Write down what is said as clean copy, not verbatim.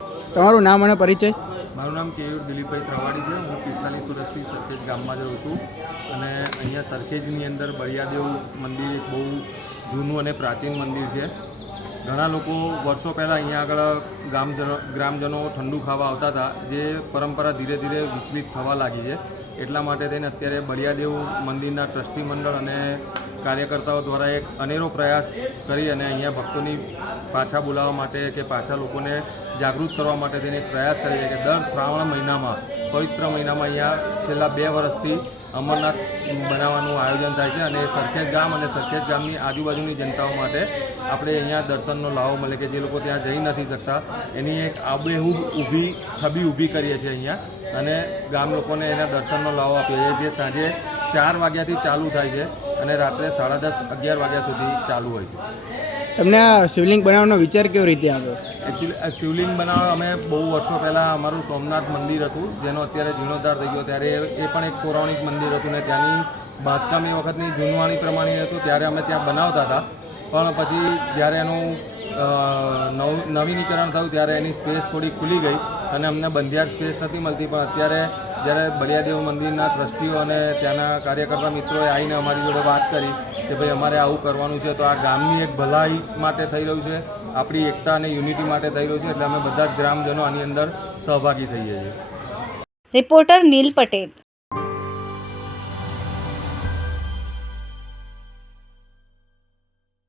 તમારું નામ અને પરિચય? મારું નામ કેયુર દિલીપભાઈ ત્રવાડી છે. હું 45 વર્ષથી સરખેજ ગામમાં રહું છું અને અહીંયા સરખેજની અંદર બળિયાદેવ મંદિર એક બહુ જૂનું અને પ્રાચીન મંદિર છે. ઘણા લોકો વર્ષો પહેલાં અહીંયા આગળ ગ્રામજનો ઠંડુ ખાવા આવતા હતા, જે પરંપરા ધીરે ધીરે વિચલિત થવા લાગી છે. એટલા માટે થઈને અત્યારે બળિયાદેવ મંદિરના ટ્રસ્ટી મંડળ અને કાર્યકર્તાઓ દ્વારા એક અનેરો પ્રયાસ કરી અને અહીંયા ભક્તોની પાછા બોલાવવા માટે કે પાછા લોકોને જાગૃત કરવા માટે તેને એક પ્રયાસ કરીએ છીએ કે દર શ્રાવણ મહિનામાં, પવિત્ર મહિનામાં અહીંયા છેલ્લા 2 વર્ષથી અમરનાથ બનાવવાનું આયોજન થાય છે અને સરખેજ ગામ અને સરખેજ ગામની આજુબાજુની જનતાઓ માટે આપણે અહીંયા દર્શનનો લાવો મળે કે જે લોકો ત્યાં જઈ નથી શકતા એની એક આબેહૂબ છબી ઊભી કરીએ છીએ અહીંયા અને ગામ લોકોને એના દર્શનનો લાવો આપીએ છીએ, જે સાંજે 4 વાગ્યાથી ચાલુ થાય છે અને રાત્રે 10:30, 11 વાગ્યા સુધી ચાલુ હોય છે. તમને આ શિવલિંગ બનાવવાનો વિચાર કેવી રીતે આવ્યો? એકચ્યુઅલી આ શિવલિંગ બનાવવા અમે બહુ વર્ષો પહેલાં અમારું સોમનાથ મંદિર હતું, જેનો અત્યારે જીર્ણોદ્ધાર થઈ ગયો. ત્યારે એ પણ એક પૌરાણિક મંદિર હતું ને ત્યાંની બાંધકામ એ વખતની જૂનવાણી પ્રમાણે હતું, ત્યારે અમે ત્યાં બનાવતા હતા. પણ પછી જ્યારે એનું નવીનીકરણ થયું ત્યારે એની સ્પેસ થોડી ખુલી ગઈ અને અમને બંધિયાર સ્પેસ નથી મળતી. પણ અત્યારે જ્યારે બળિયાદેવ મંદિરના ટ્રસ્ટીઓ અને ત્યાંના કાર્યકર્તા મિત્રોએ આવીને અમારી જોડે વાત કરી કે ભાઈ અમારે આવું કરવાનું છે, તો આ ગામની એક ભલાઈ માટે થઈ રહ્યું છે, આપણી એકતા અને યુનિટી માટે થઈ રહ્યું છે, એટલે અમે બધા જ ગ્રામજનો આની અંદર સહભાગી થઈએ છીએ. રિપોર્ટર નીલ પટેલ.